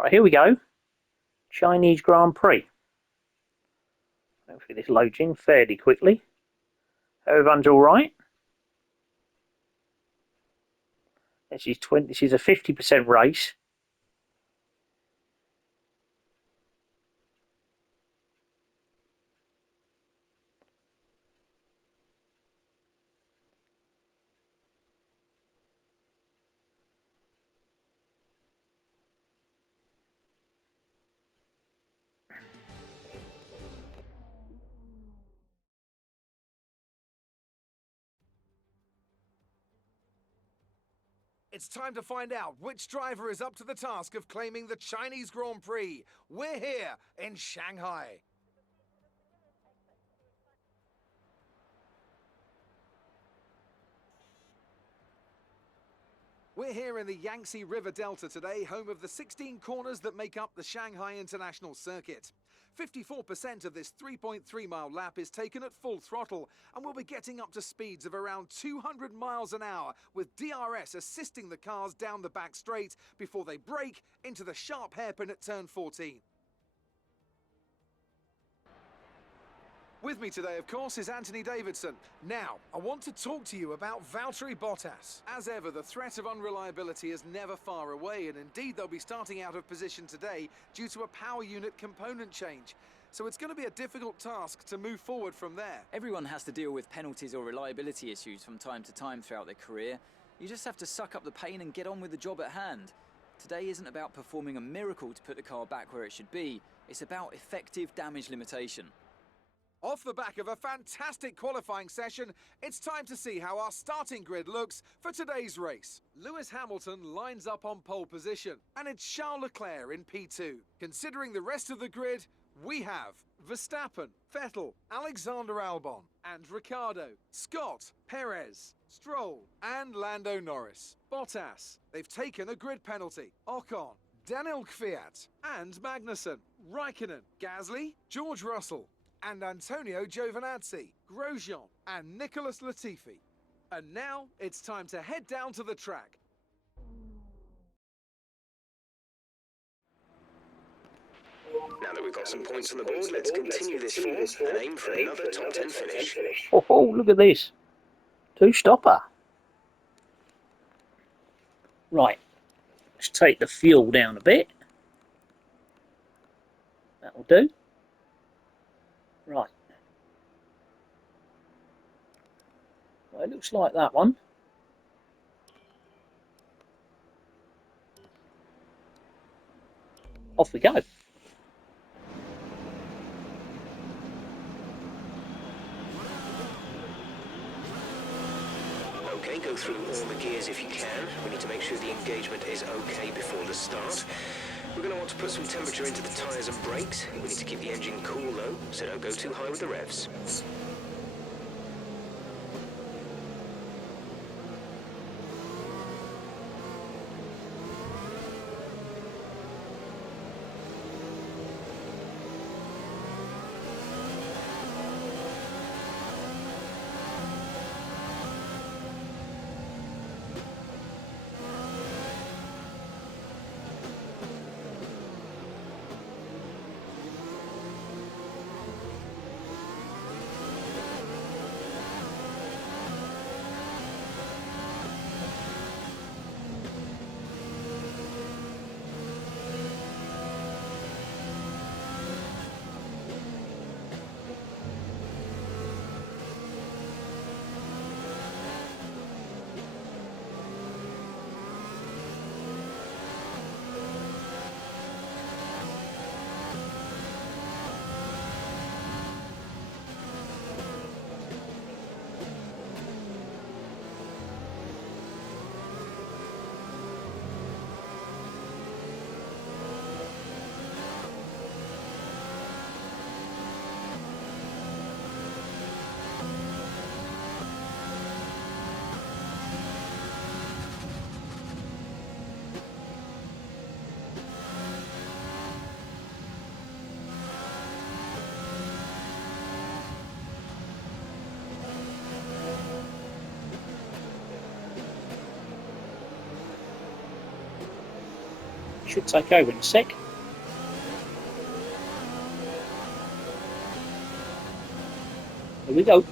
Right, here we go. Chinese Grand Prix. Hopefully this loads in fairly quickly. Everyone's all right. This is a 50% race. It's time to find out which driver is up to the task of claiming the Chinese Grand Prix. We're here in Shanghai. We're here in the Yangtze River Delta today, home of the 16 corners that make up the Shanghai International Circuit. 54% of this 3.3-mile lap is taken at full throttle, and we'll be getting up to speeds of around 200 miles an hour, with DRS assisting the cars down the back straight before they brake into the sharp hairpin at turn 14. With me today, of course, is Anthony Davidson. Now, I want to talk to you about Valtteri Bottas. As ever, the threat of unreliability is never far away, and indeed they'll be starting out of position today due to a power unit component change. So it's going to be a difficult task to move forward from there. Everyone has to deal with penalties or reliability issues from time to time throughout their career. You just have to suck up the pain and get on with the job at hand. Today isn't about performing a miracle to put the car back where it should be. It's about effective damage limitation. Off the back of a fantastic qualifying session, it's time to see how our starting grid looks for today's race. Lewis Hamilton lines up on pole position, and it's Charles Leclerc in P2. Considering the rest of the grid, we have Verstappen, Vettel, Alexander Albon, and Ricciardo, Scott, Perez, Stroll, and Lando Norris. Bottas, they've taken a grid penalty. Ocon, Daniel Kvyat, and Magnussen. Raikkonen, Gasly, George Russell, and Antonio Giovinazzi, Grosjean, and Nicholas Latifi. And now it's time to head down to the track. Now that we've got some points on the board, let's continue this form and aim for another top 10 finish. Oh, look at this. Two-stopper. Right. Let's take the fuel down a bit. That'll do. Right. Well, it looks like that one. Off we go. Okay, go through all the gears if you can. We need to make sure the engagement is okay before the start. We're going to want to put some temperature into the tyres and brakes. We need to keep the engine cool though, so don't go too high with the revs. should take over in a sec. Here we go.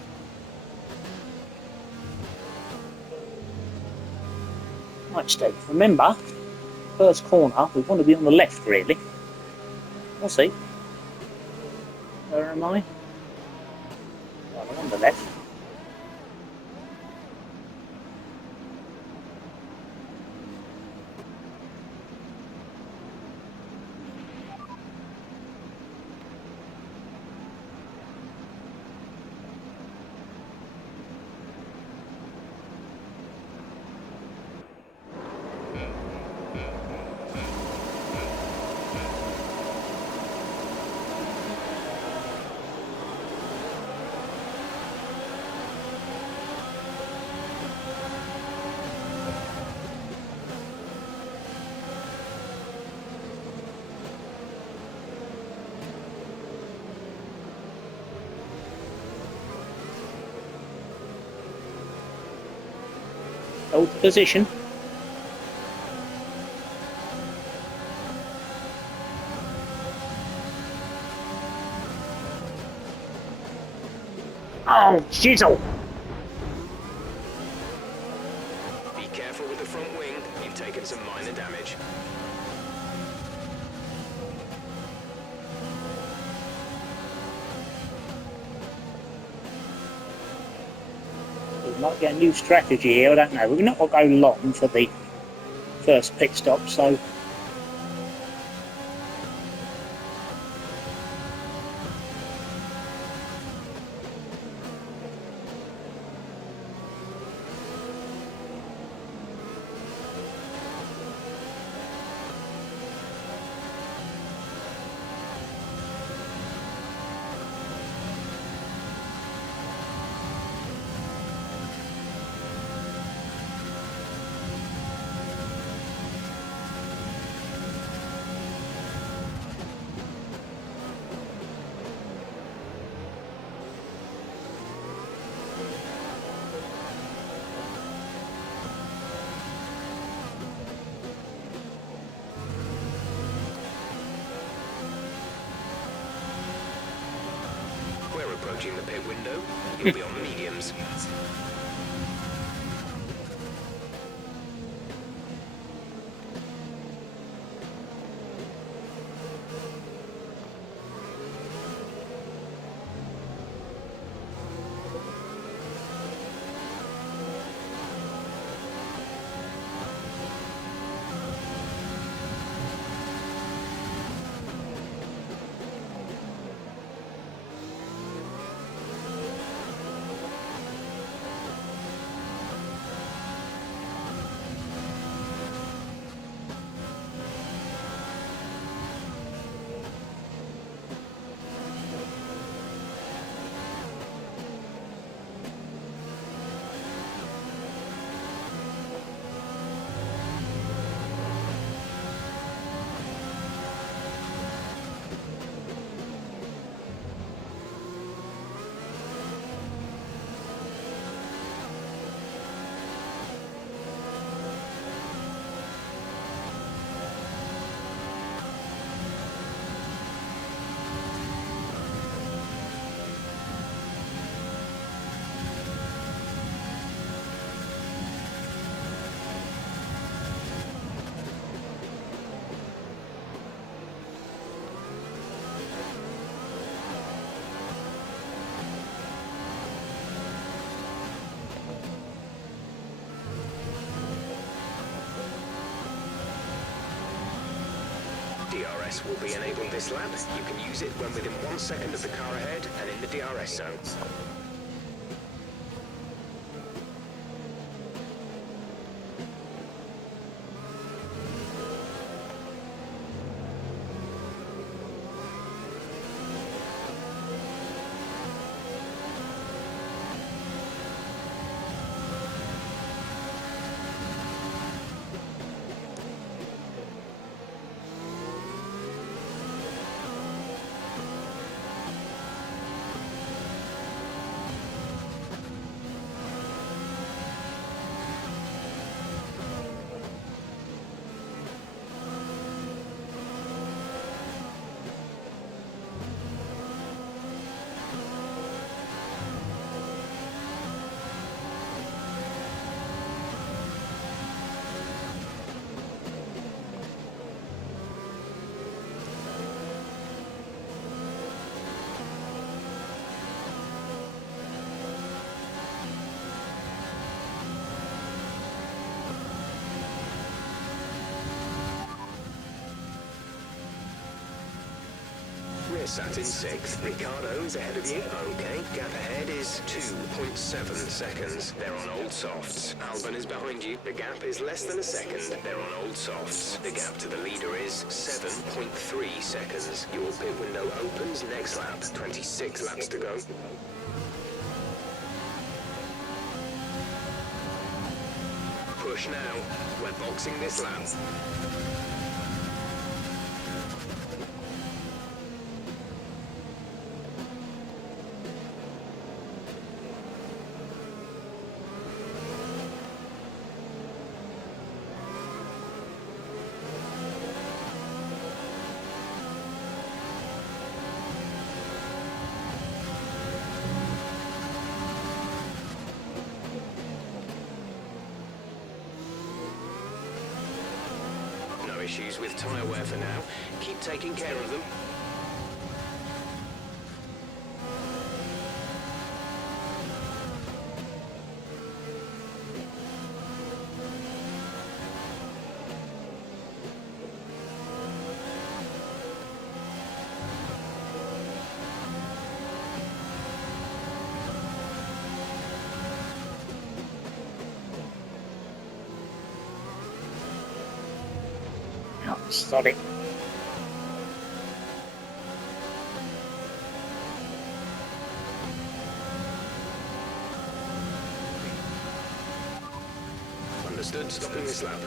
Right, Steve, remember, first corner, we want to be on the left, really. We'll see. Where am I? Well, I'm on the left. Hold the position. Oh, shizzle! Be careful with the front wing. You've taken some minor damage. We might get a new strategy here, I don't know. We're not going to go long for the first pit stop, so... We're approaching the pit window. You'll be on the mediums. DRS will be enabled this lap. You can use it when within 1 second of the car ahead and in the DRS zone. is sat in 6th. Ricardo is ahead of you. Okay, gap ahead is 2.7 seconds. They're on old softs. Albon is behind you. The gap is less than a second. They're on old softs. The gap to the leader is 7.3 seconds. Your pit window opens next lap. 26 laps to go. Push now. We're boxing this lap. Issues with tyre wear for now. Keep taking care of them. Sorry. Understood. Stopping this lap.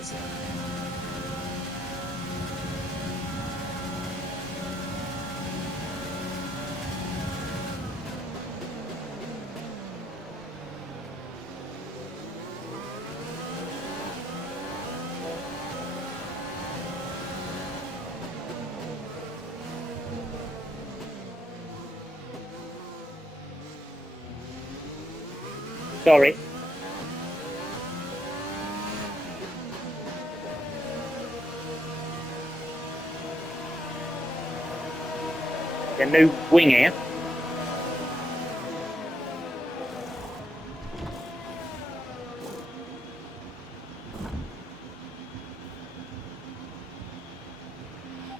Sorry. The new wing here.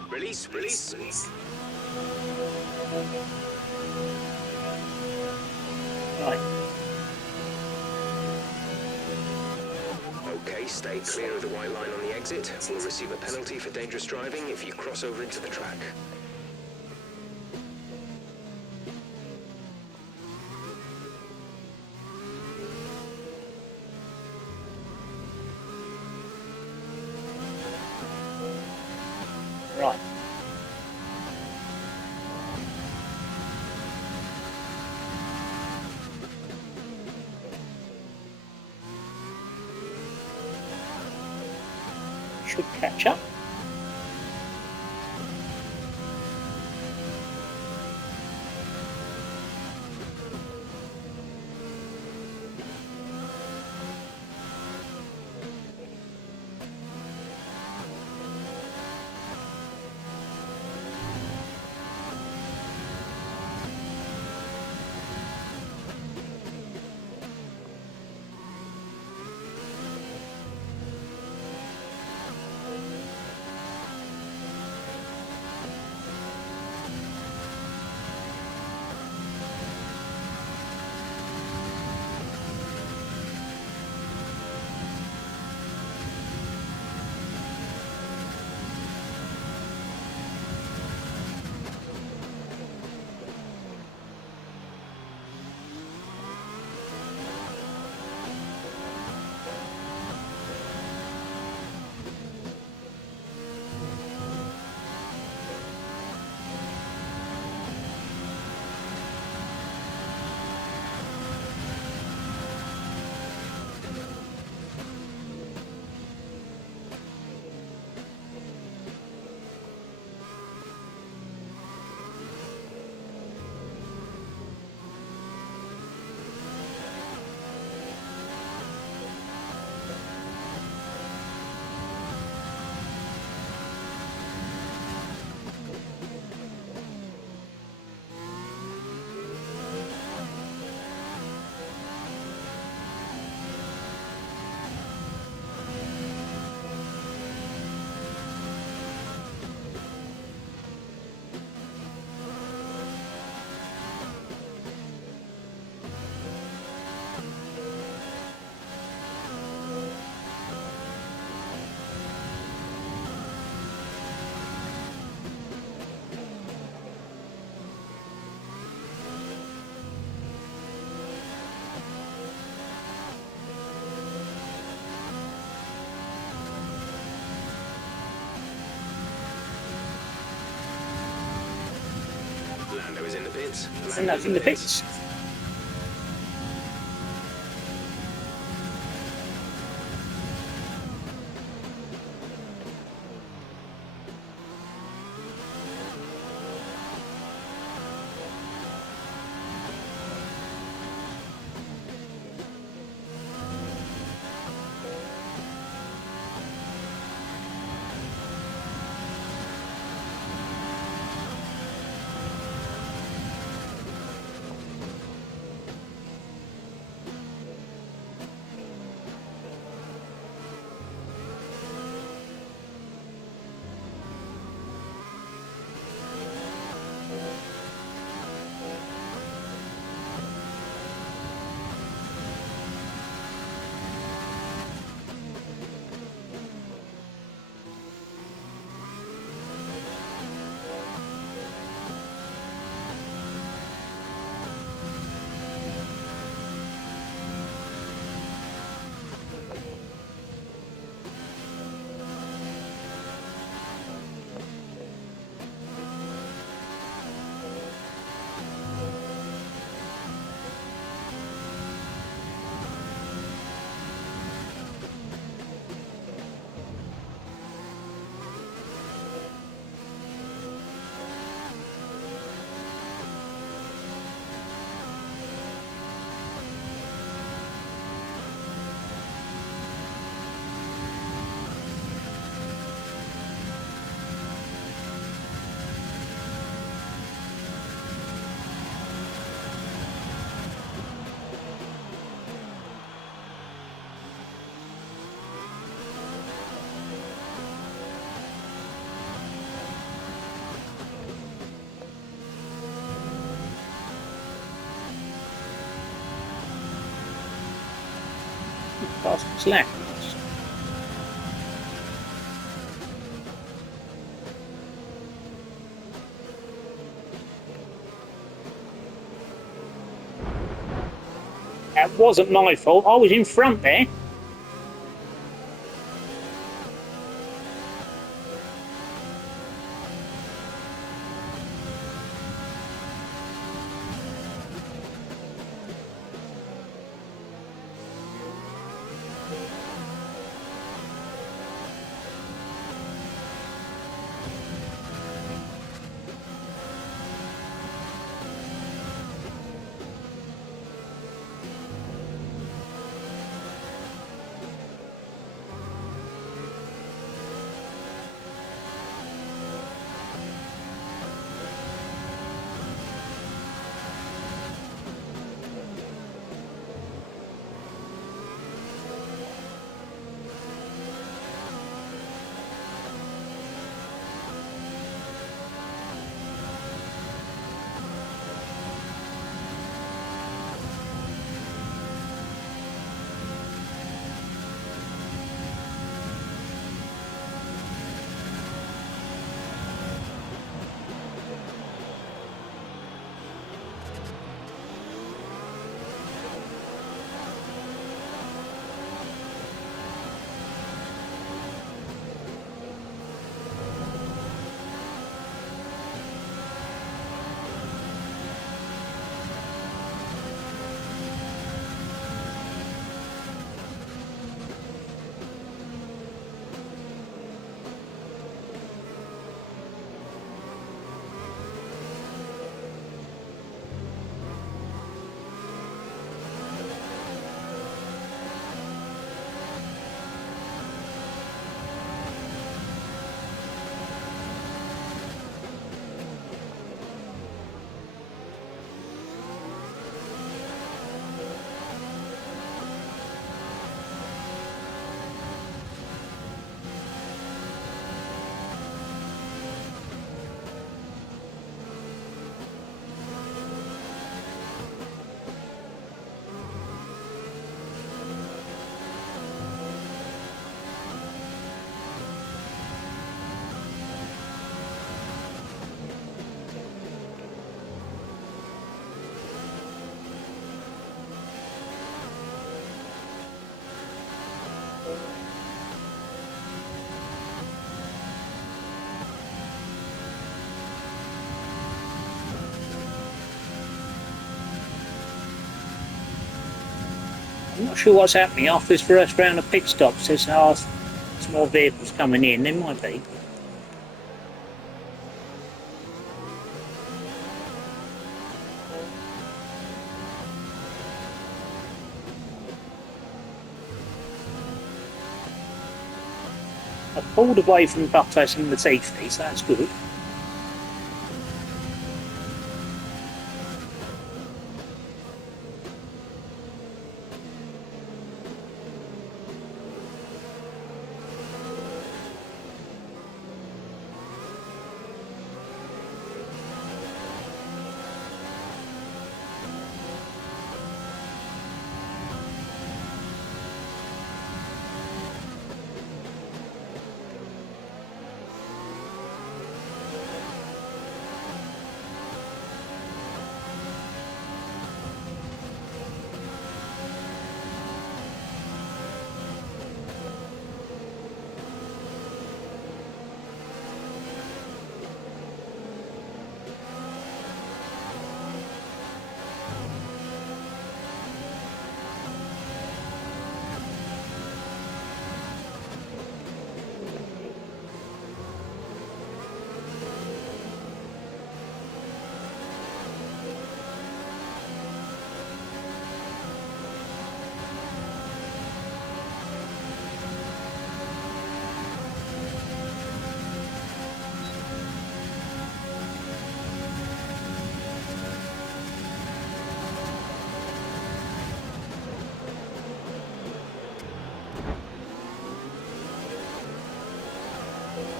Release. Right. Okay, stay clear of the white line on the exit. We'll receive a penalty for dangerous driving if you cross over into the track. Right. Should catch up. Lando is in the pits. And that's in the pits. Fast slack. That wasn't my fault. I was in front there. I'm not sure what's happening after this first round of pit stops. There's some more vehicles coming in. There might be. I've pulled away from Bottas and Latifi, so that's good.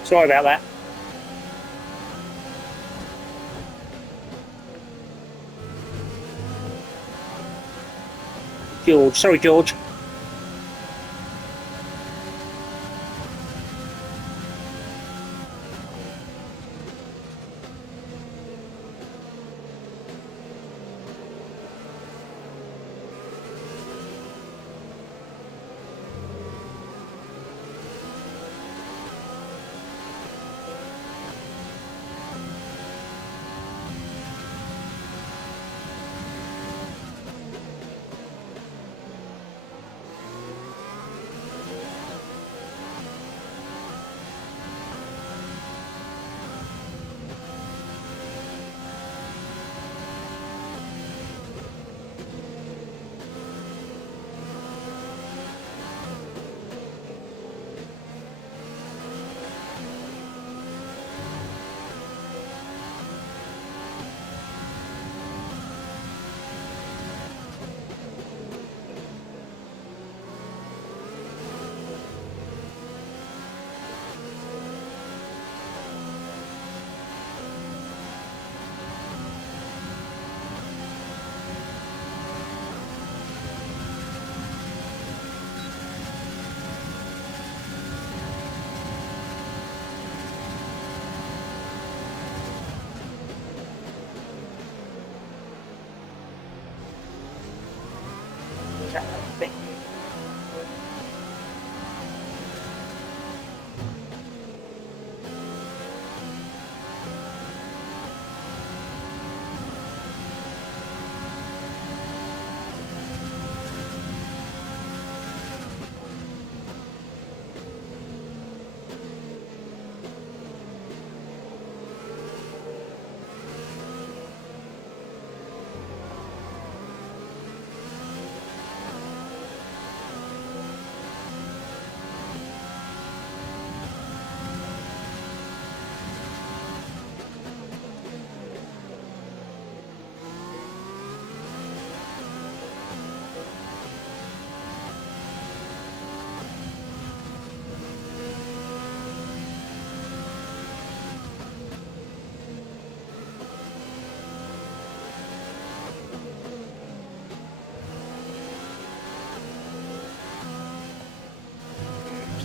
Sorry about that. George, sorry George.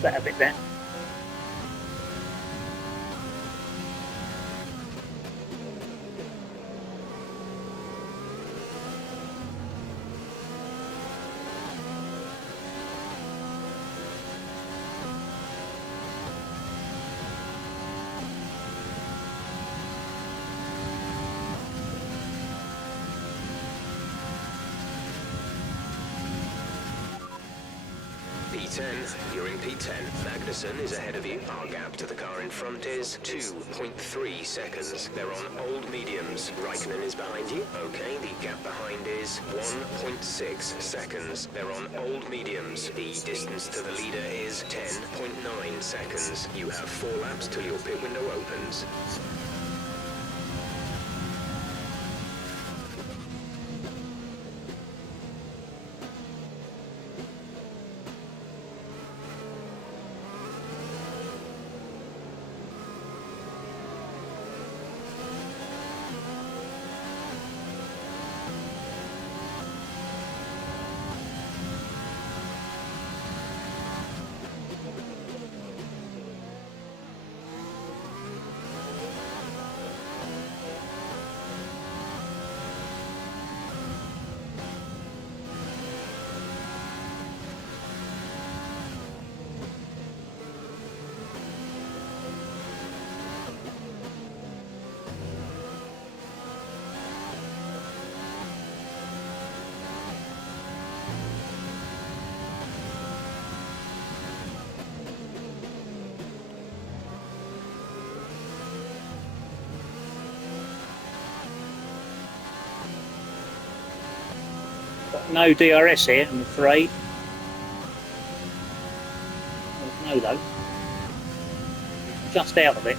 That a bit there. P10. You're in P10. Magnussen is ahead of you. Our gap to the car in front is 2.3 seconds. They're on old mediums. Raikkonen is behind you. Okay, the gap behind is 1.6 seconds. They're on old mediums. The distance to the leader is 10.9 seconds. You have 4 laps till your pit window opens. Got no DRS here, I'm afraid. No though. Just out of it.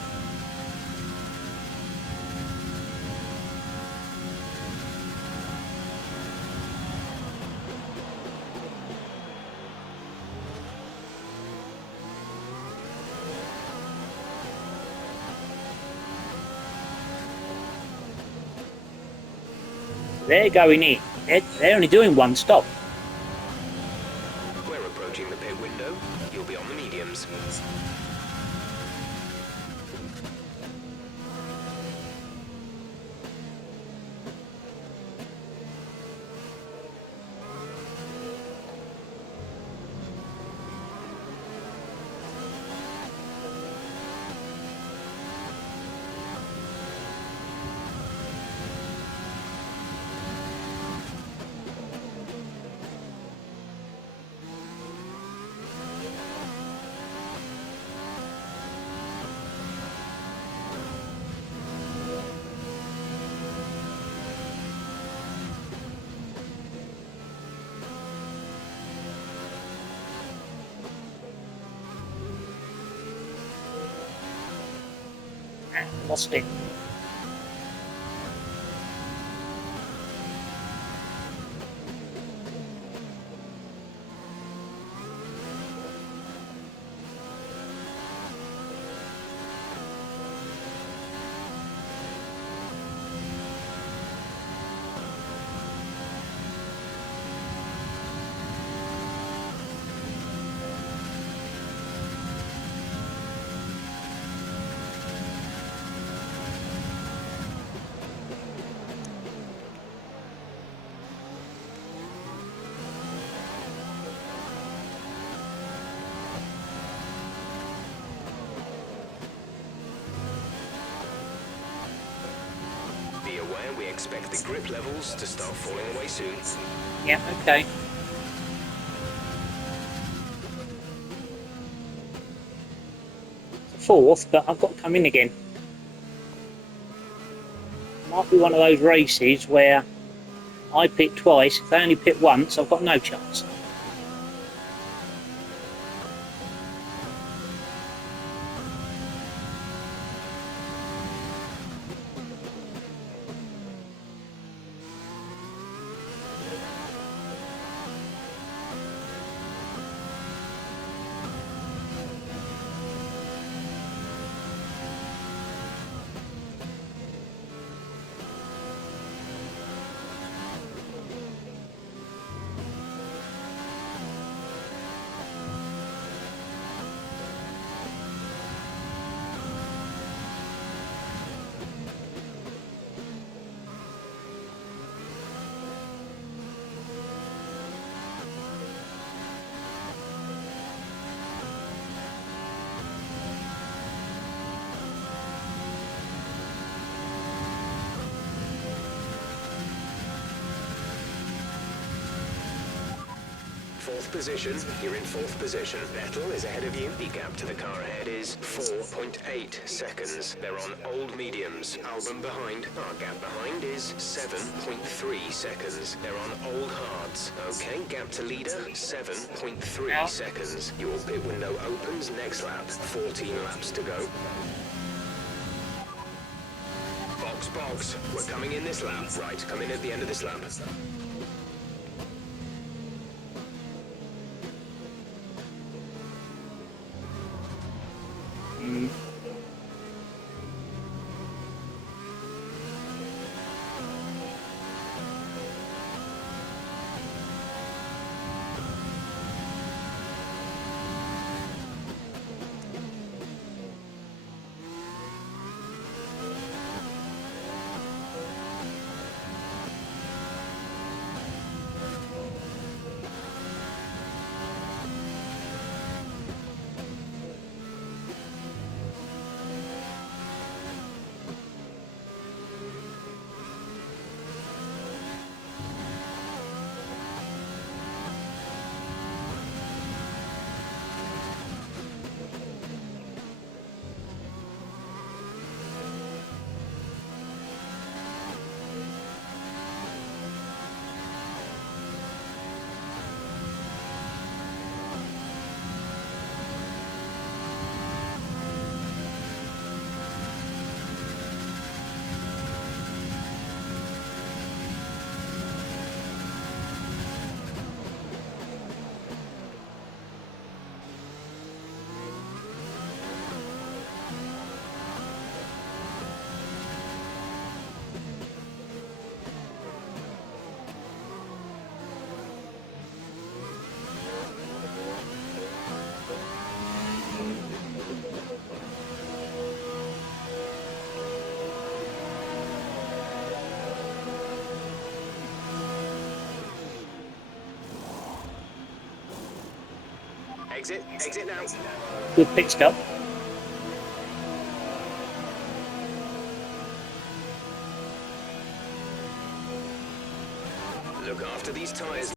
They're going in. They're only doing one stop. We're approaching the pit window. You'll be on the mediums. Lost it. Be aware we expect the grip levels to start falling away soon. Yeah, okay. Fourth, but I've got to come in again. Might be one of those races where I pit twice. If they only pit once, I've got no chance. 5th position. You're in 4th position. Vettel is ahead of you. The gap to the car ahead is 4.8 seconds. They're on old mediums. Albon behind. Our gap behind is 7.3 seconds. They're on old hards. Okay, gap to leader, 7.3 seconds. Your pit window opens next lap. 14 laps to go. Box. We're coming in this lap. Right, come in at the end of this lap. Exit now. Good pit stop. Look after these tyres.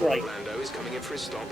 Right. Lando is coming in for his stop.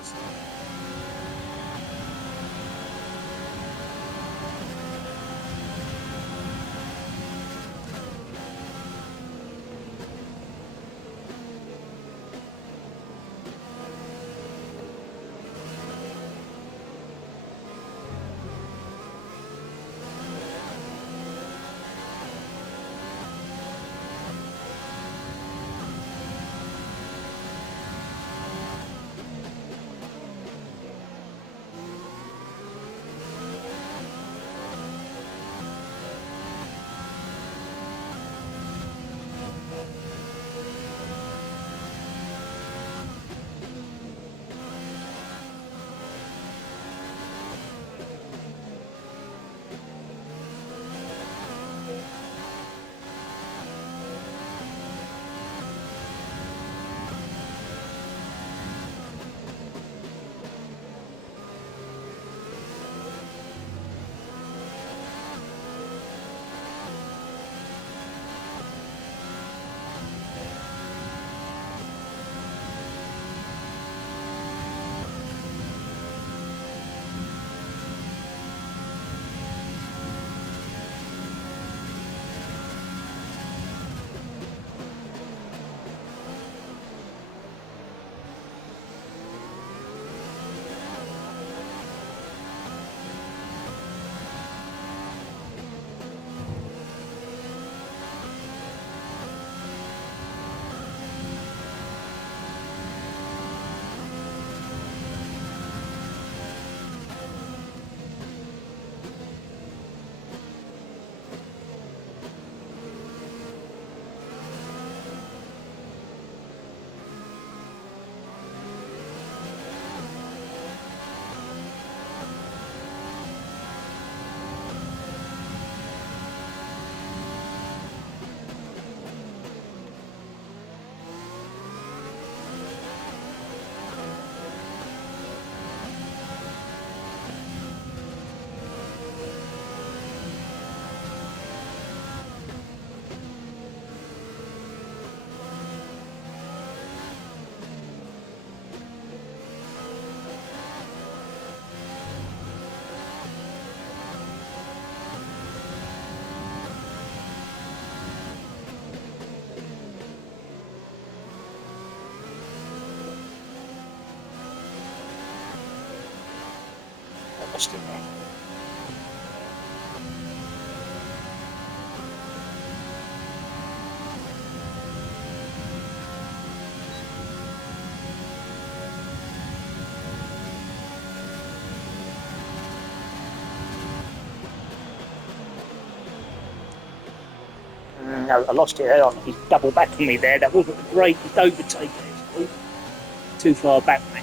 lost it there. No, I lost it there. He's double back on me there. That wasn't the greatest overtake, actually. Too far back, mate.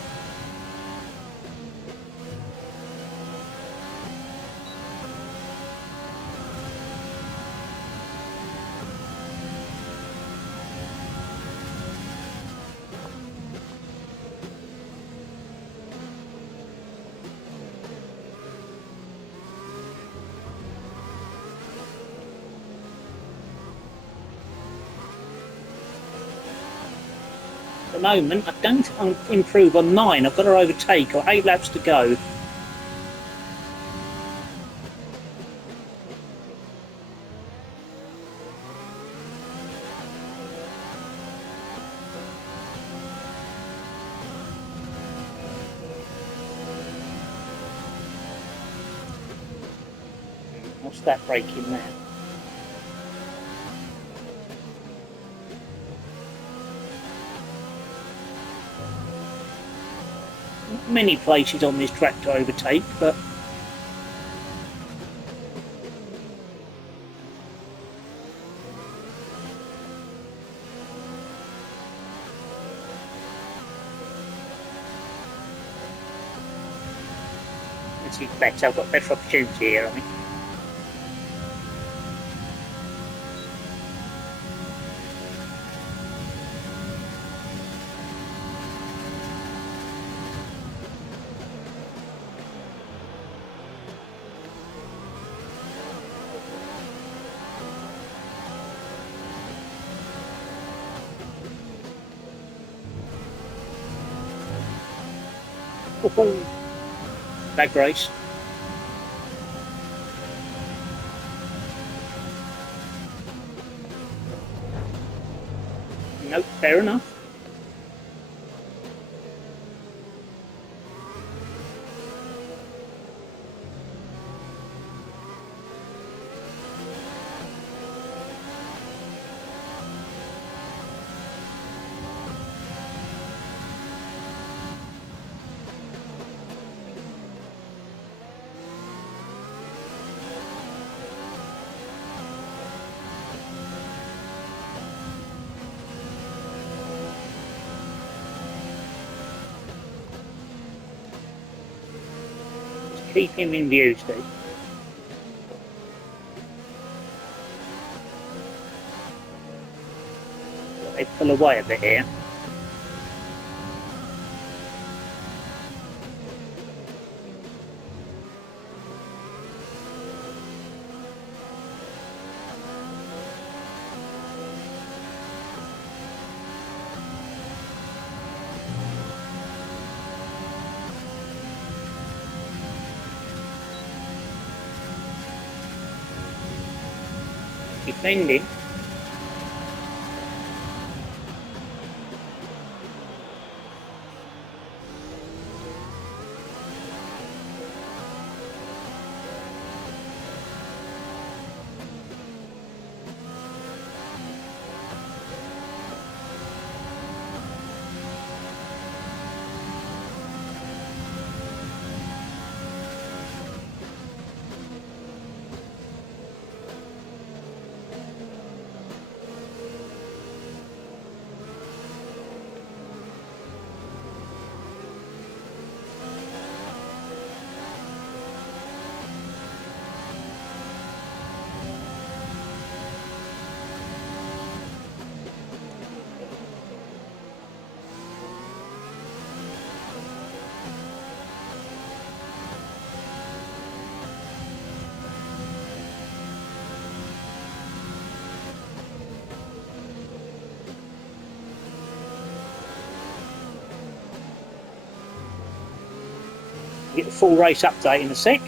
At the moment, I don't improve on 9. I've got to overtake. Got 8 laps to go. What's that braking there? Many places on this track to overtake, but this is better. I've got better opportunity here, I think. Bad race. Nope, fair enough. Keep him in view, Steve. They pull away a bit here. Defending. Get the full race update in a sec.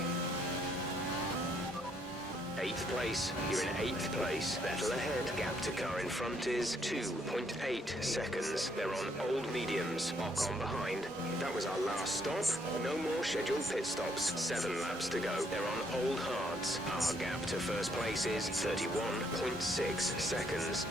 8th place. You're in 8th place. Vettel ahead. Gap to car in front is 2.8 seconds. They're on old mediums. Ocon behind. That was our last stop. No more scheduled pit stops. 7 laps to go. They're on old hards. Our gap to first place is 31.6 seconds.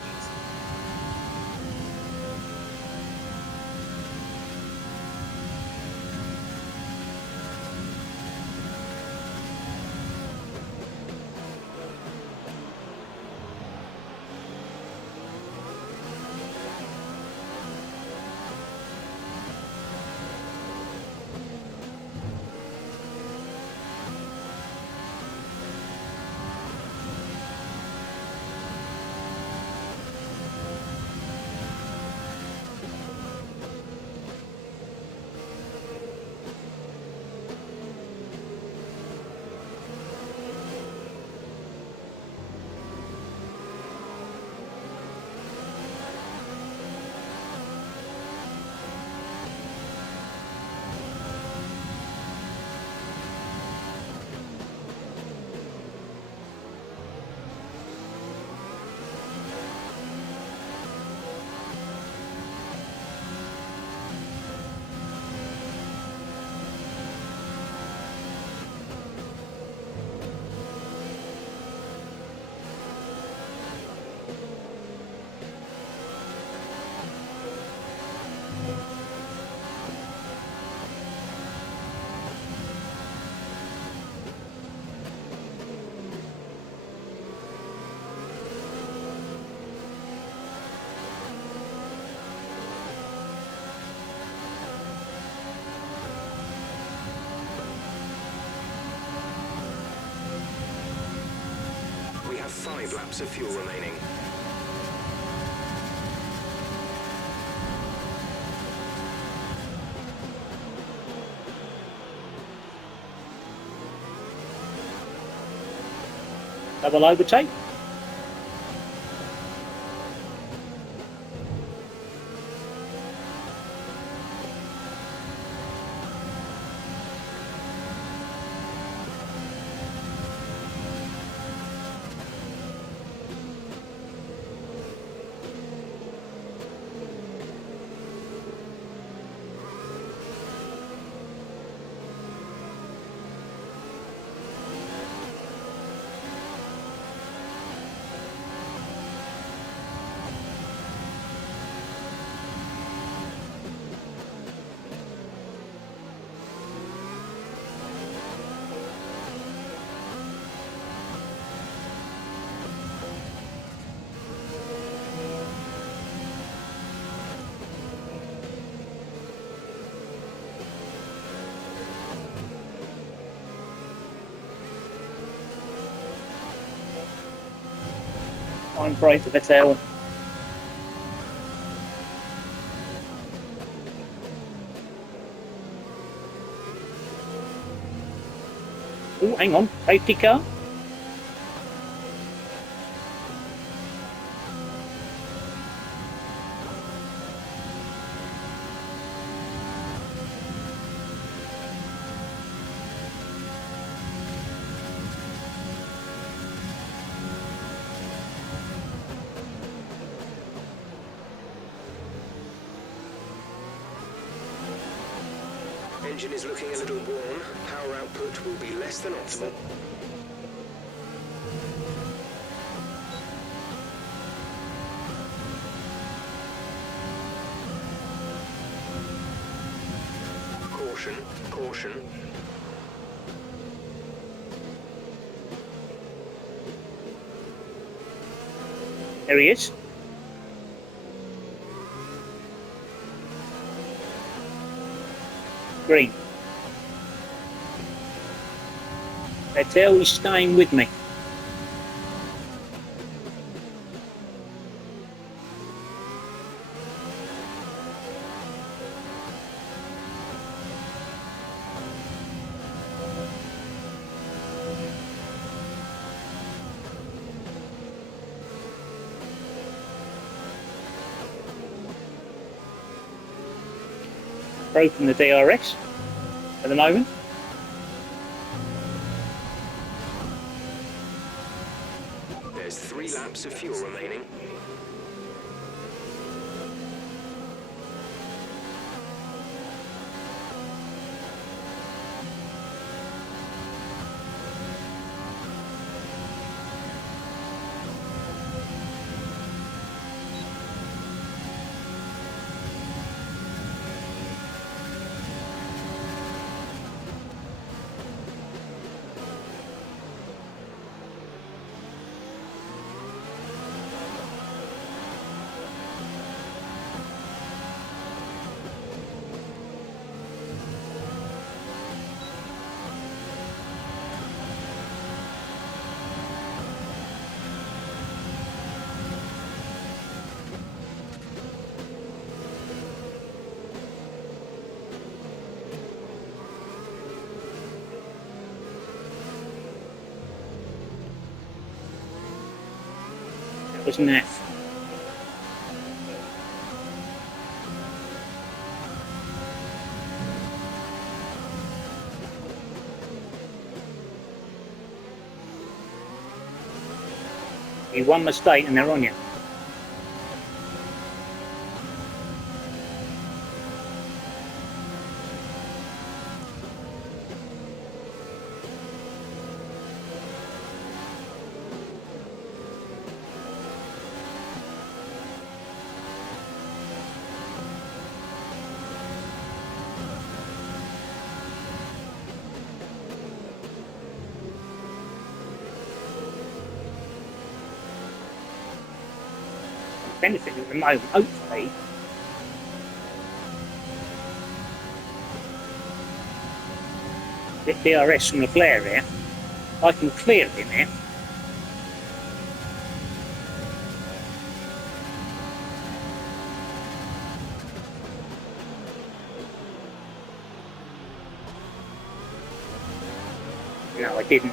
We have 5 laps of fuel remaining. Double overtake. Fine break to Vettel. Oh, hang on, safety car. Engine is looking a little worn. Power output will be less than optimal. Caution, caution. There he is. Green. Vettel is staying with me. Broken the DRS at the moment. There's 3 laps of fuel remaining. That was naff. You one mistake and they're on you. Benefiting at the moment, hopefully. Bit DRS from the flare here. I can clear him here. No, I didn't.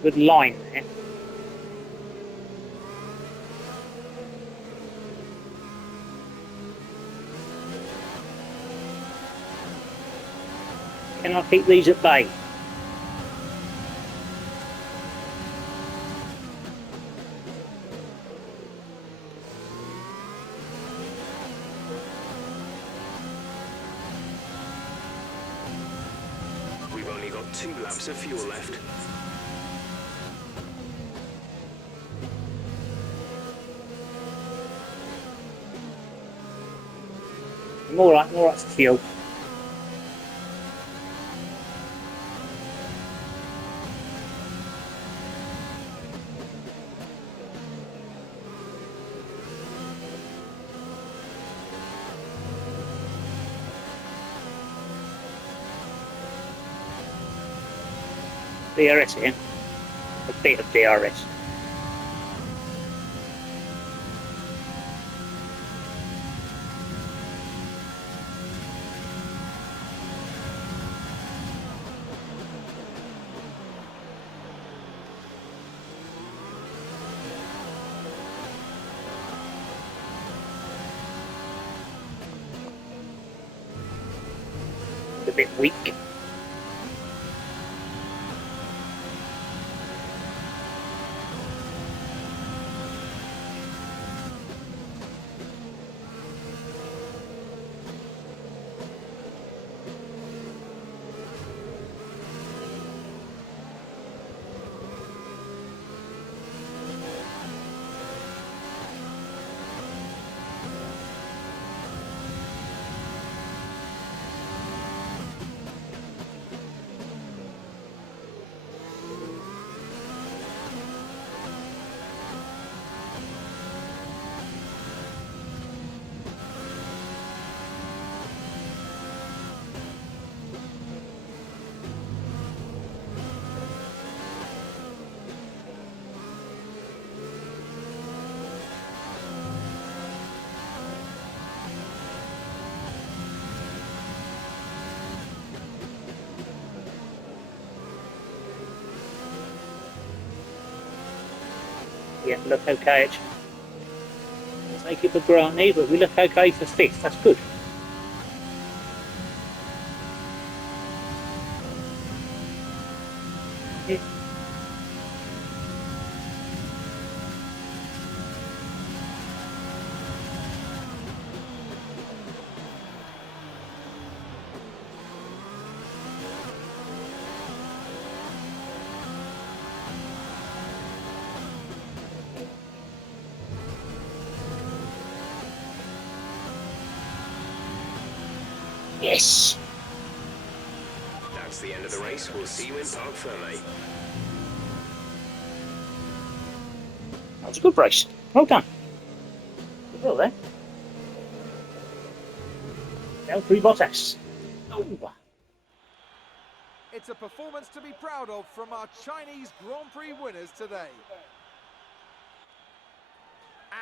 Good line there. Can I keep these at bay? We've only got 2 laps of fuel left. I'm all right for fuel. DRS here. A bit of DRS. A bit weak. Yeah, look okay actually. Take it for granted, but we look okay for 5th. That's good. Yeah. Yes. That's the end of the race. We'll see you in Parc Fermé. That was a good race. Well done. Good deal there. Now Prix Bottas. Oh. It's a performance to be proud of from our Chinese Grand Prix winners today.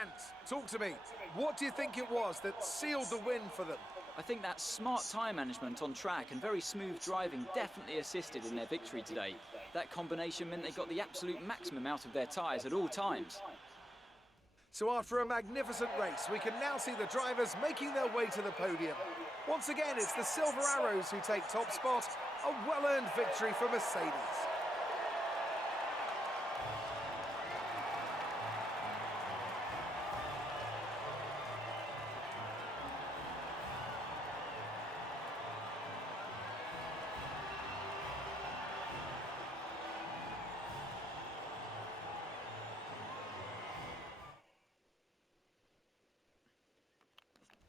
Ant, talk to me. What do you think it was that sealed the win for them? I think that smart tyre management on track and very smooth driving definitely assisted in their victory today. That combination meant they got the absolute maximum out of their tyres at all times. So after a magnificent race, we can now see the drivers making their way to the podium. Once again, it's the Silver Arrows who take top spot. A well-earned victory for Mercedes.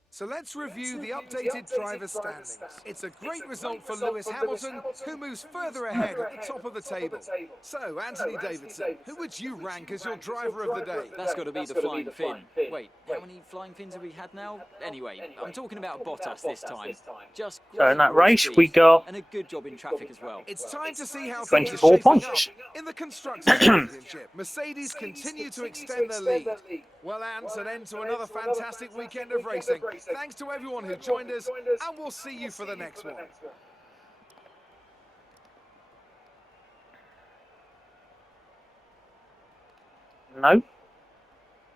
So let's review the updated driver standings. It's a great result for Lewis Hamilton, who moves further ahead at the top of the table. So, Anthony Davidson, who would you rank as your driver of the day? That's got to be the flying fin. Wait, how many flying fins have we had now? Anyway, I'm talking about Bottas this time. Just So in that great race speed we got and a good job in traffic as well. It's time to see how things are 24 shaping points. up. In the Constructors' Championship, Mercedes continue to extend their lead. Well, Ant, an end to another fantastic weekend of racing. Thanks to everyone who joined us, and we'll see you for the next one. No.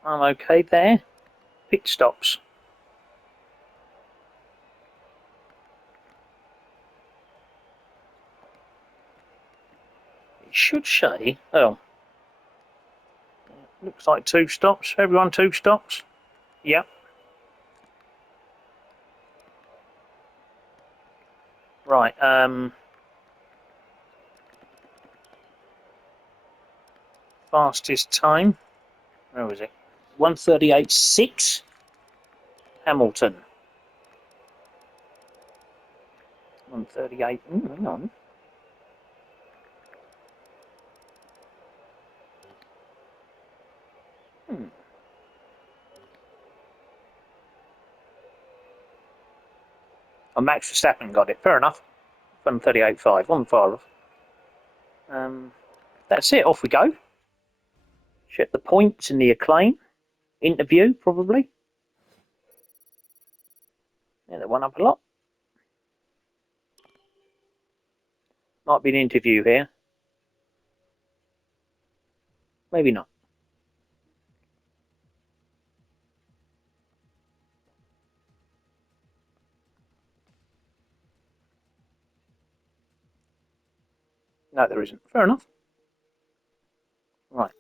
I'm okay there. Pit stops. It should say, oh, looks like 2 stops. Everyone 2 stops? Yep. Right, fastest time. Where was it? 1:38.6. Hamilton. 1:38. Hang on. Oh, Max Verstappen got it. Fair enough. 1:38.5. On far off. That's it. Off we go. Check the points in the acclaim. Interview, probably. Yeah, they went up a lot. Might be an interview here. Maybe not. No, there isn't. Fair enough. Right.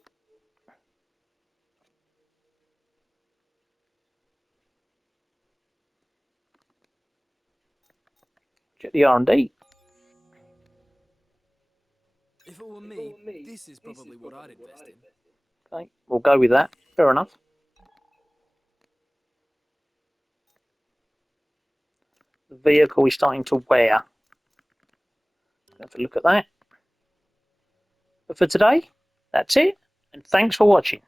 Check the R&D. If it were me, this is probably what I'd invest in. Okay, we'll go with that. Fair enough. The vehicle is starting to wear. Have a look at that. But for today, that's it. And thanks for watching.